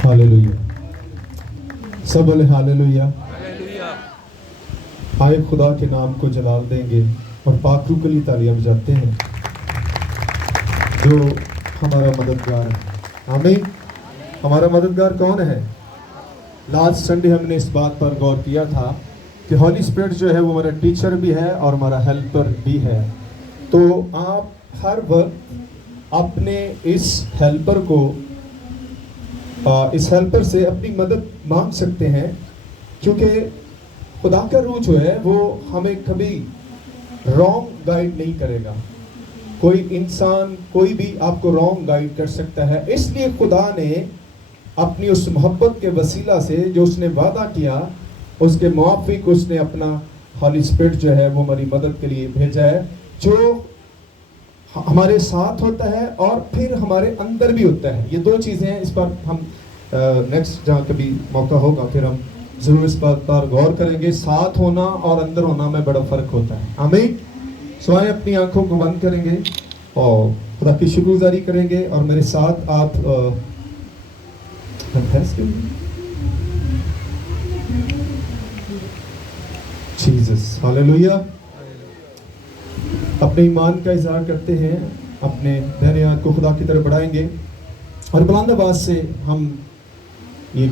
Hallelujah, सब बोले hallelujah. आए खुदा के नाम को जलाल देंगे और पाक रूह के लिए तालियां बजाते हैं जो हमारा मददगार है। आमीन। हमारा मददगार कौन है? लास्ट संडे हमने इस बात पर गौर किया था कि हॉली स्पिरिट जो है वो हमारा टीचर भी है और हमारा हेल्पर भी है। तो आप हर वक्त अपने इस हेल्पर से अपनी मदद मांग सकते हैं, क्योंकि खुदा का रूह जो है वो हमें कभी रॉन्ग गाइड नहीं करेगा। कोई इंसान कोई भी आपको रॉन्ग गाइड कर सकता है। इसलिए खुदा ने अपनी उस मोहब्बत के वसीला से जो उसने वादा किया उसके मुआफिक उसने अपना हॉली स्पिरिट जो है वो हमारी मदद के लिए भेजा है, जो हमारे साथ होता है और फिर हमारे अंदर भी होता है। ये दो चीज़ें हैं। इस पर हम नेक्स्ट जहाँ कभी मौका होगा फिर हम ज़रूर इस पर गौर करेंगे। साथ होना और अंदर होना में बड़ा फ़र्क होता है। आमीन। स्वाएं अपनी आंखों को बंद करेंगे और खुदा की शुक्रगुजारी करेंगे और मेरे साथ आप जीसस हालेलुया अपने ईमान का इजहार करते हैं, अपने दाहिने हाथ को खुदा की तरफ बढ़ाएंगे और बुलंद आवाज से हम ये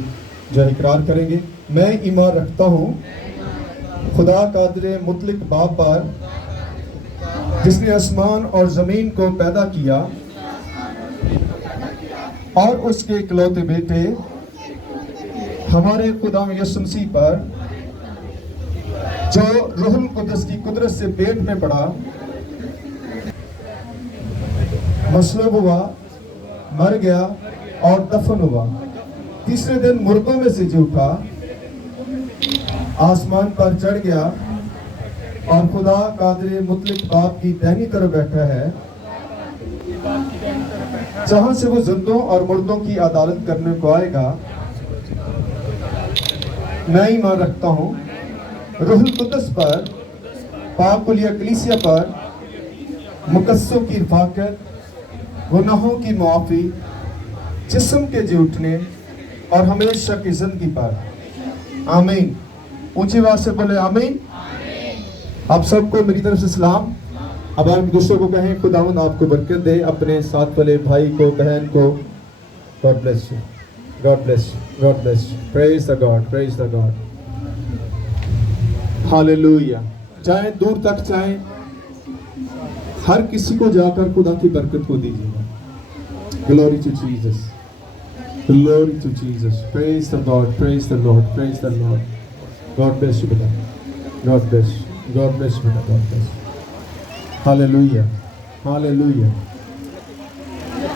जो इकरार करेंगे, मैं ईमान रखता हूँ खुदा कादिर मुतलक बाप पर, जिसने आसमान और ज़मीन को पैदा किया और उसके इकलौते बेटे हमारे खुदा यीशु मसीह पर, जो रूहुल कुद्दस की कुदरत से पेट में पड़ा, मसलूब हुआ, मर गया और दफन हुआ, तीसरे दिन मुर्दों में से जी उठा, आसमान पर चढ़ गया और खुदा कादिर मुतलक बाप की दाहिनी तरफ बैठा है, जहां से वो जिंदों और मुर्दों की अदालत करने को आएगा। मैं ईमान रखता हूँ रूहुल कुद्दस पर, पाक कुलिया कलीसिया पर, मुकद्दसों की रफ़ाक़त, गुनाहों की मुआफ़ी, जिस्म के जी उठने और हमेशा की ज़िंदगी पर। आमीन। ऊंची आवाज़ से बोले आमीन। आप सबको मेरी तरफ से सलाम। अब आप दूसरों को कहें खुदावंद आपको बरकत दे, अपने साथ वाले भाई को बहन को God bless you, God bless you, God bless you. Praise the God, praise the God. Hallelujah. चाहे दूर तक चाहे हर किसी को जाकर खुदा की बरकत को दीजिएगा। Glory to Jesus, glory to Jesus. Praise the God, praise the Lord, praise the Lord. God bless you बेटा, God bless you, God bless you बेटा, God bless you. Hallelujah, hallelujah.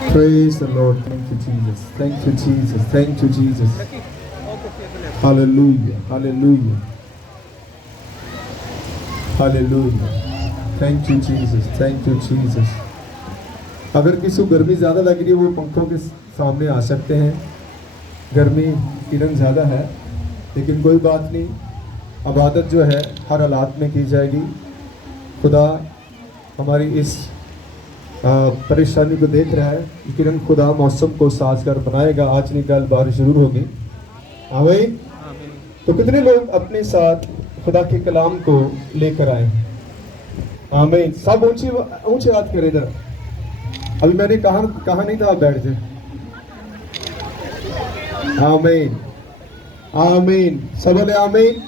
Praise the Lord. Thank you Jesus, thank you Jesus, thank you Jesus. Hallelujah, hallelujah, hallelujah. Thank you Jesus, thank you Jesus. अगर किसी को गर्मी ज़्यादा लग रही है वो पंखों के सामने आ सकते हैं। गर्मी किरण ज़्यादा है लेकिन कोई बात नहीं, इबादत जो है हर हालात में की जाएगी। खुदा हमारी इस परेशानी को देख रहा है, यकीनन खुदा मौसम को साजगार बनाएगा। आज नहीं कल बारिश जरूर होगी। आमीन। तो कितने लोग अपने साथ खुदा के कलाम को लेकर आए? आमीन। सब ऊंचे हाथ करें इधर। अभी मैंने कहा नहीं था आप बैठ जाए। आमीन, आमीन। सब बोले आमीन,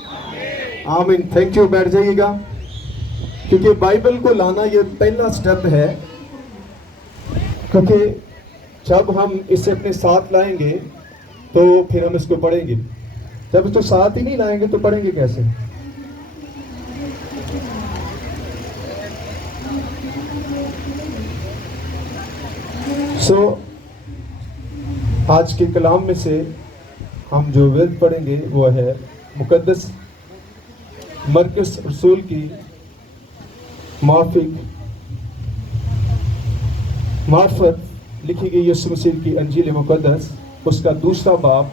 आमीन। Thank you. बैठ जाइएगा, क्योंकि बाइबल को लाना ये पहला स्टेप है। क्योंकि जब हम इसे अपने साथ लाएंगे तो फिर हम इसको पढ़ेंगे। जब इसको साथ ही नहीं लाएंगे तो पढ़ेंगे कैसे? आज के कलाम में से हम जो वेद पढ़ेंगे वो है मुकद्दस मरकस रसूल की मार्फत लिखी गई यीशु मसीह की अंजील मुकद्दस, उसका दूसरा बाब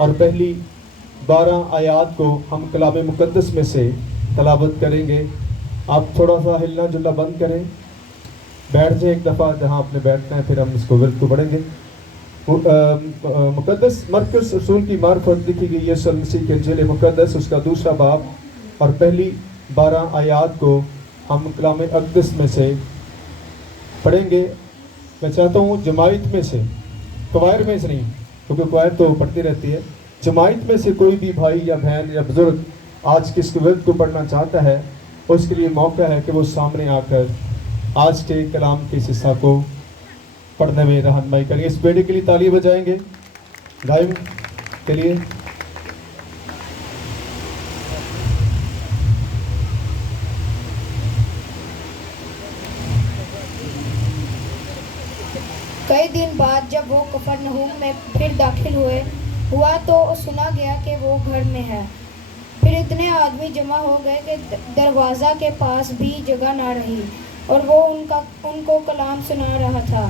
और पहली 12 आयात को हम कलाम मुकद्दस में से तलावत करेंगे। आप थोड़ा सा हिलना जुलना बंद करें بیٹھ جائیں ایک دفعہ جہاں آپ نے بیٹھنا ہے، پھر ہم اس کو ورد کو پڑھیں گے۔ مقدس مرکز رسول کی معرفت لکھی گئی یسوع مسیح کے انجیل مقدس، اس کا 2 باب اور پہلی 12 آیات کو ہم کلام اقدس میں سے پڑھیں گے۔ میں چاہتا ہوں جماعت میں سے، کوائر میں سے نہیں، کیونکہ کوائر تو پڑھتی رہتی ہے، جماعت میں سے کوئی بھی بھائی یا بہن یا بزرگ آج کس کے ورد کو پڑھنا چاہتا ہے، اس کے لیے موقع ہے کہ وہ سامنے آ کر آج کے کلام کے اس حصہ کو پڑھنے میں رہنمائی کریں گے۔ اس بیٹے کے لیے تالی بجائیں گے دائم کے لیے۔ کئی دن بعد جب وہ کفرنہوم میں پھر داخل ہوا تو سنا گیا کہ وہ گھر میں ہے۔ پھر اتنے آدمی جمع ہو گئے کہ دروازہ کے پاس بھی جگہ نہ رہی، اور وہ ان کو کلام سنا رہا تھا۔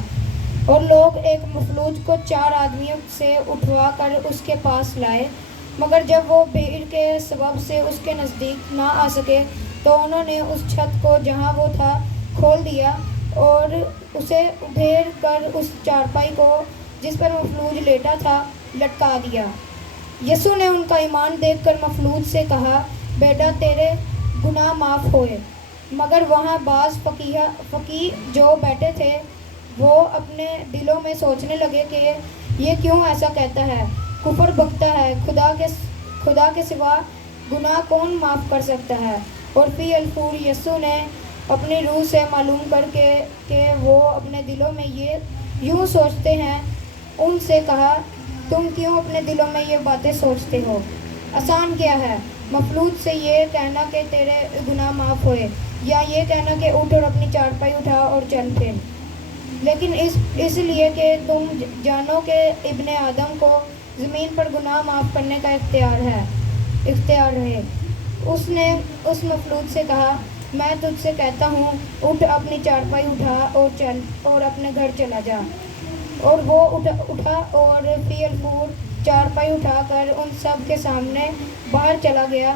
اور لوگ ایک مفلوج کو 4 آدمیوں سے اٹھوا کر اس کے پاس لائے، مگر جب وہ بھیڑ کے سبب سے اس کے نزدیک نہ آ سکے تو انہوں نے اس چھت کو جہاں وہ تھا کھول دیا اور اسے ادھیڑ کر اس چارپائی کو جس پر مفلوج لیٹا تھا لٹکا دیا۔ یسوع نے ان کا ایمان دیکھ کر مفلوج سے کہا، بیٹا تیرے گناہ معاف ہوئے۔ مگر وہاں بعض فقیہ جو بیٹھے تھے وہ اپنے دلوں میں سوچنے لگے کہ یہ کیوں ایسا کہتا ہے، کفر بکتا ہے، خدا کے سوا گناہ کون معاف کر سکتا ہے۔ اور فی الفور یسوع نے اپنی روح سے معلوم کر کے کہ وہ اپنے دلوں میں یہ یوں سوچتے ہیں، ان سے کہا، تم کیوں اپنے دلوں میں یہ باتیں سوچتے ہو؟ آسان کیا ہے مفلوج سے یہ کہنا کہ تیرے گناہ معاف ہوئے، یا یہ کہنا کہ اٹھ اور اپنی چارپائی اٹھا اور چل پھر؟ لیکن اس لیے کہ تم جانو کہ ابن آدم کو زمین پر گناہ معاف کرنے کا اختیار رہے۔ اس نے اس مفلوج سے کہا، میں تجھ سے کہتا ہوں، اٹھ اپنی چارپائی اٹھا اور چل اور اپنے گھر چلا جا۔ اور وہ اٹھا اور فی الفور چارپائی اٹھا کر ان سب کے سامنے باہر چلا گیا۔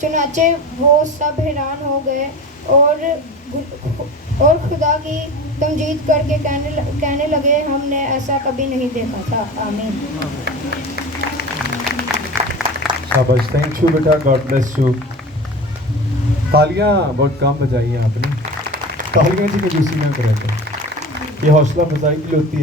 چنانچہ وہ سب حیران ہو گئے اور خدا کی تمجید کر کے کہنے لگے، ہم نے ایسا کبھی نہیں دیکھا تھا۔ آمین۔ شاباش، تھینک یو بیٹا، گاڈ بلیس یو۔ تالیاں بہت کام بجائی ہیں آپ نے، تالیاں جی کنجوسی نہ کریں، یہ حوصلہ افزائی کے لیے ہوتی ہے۔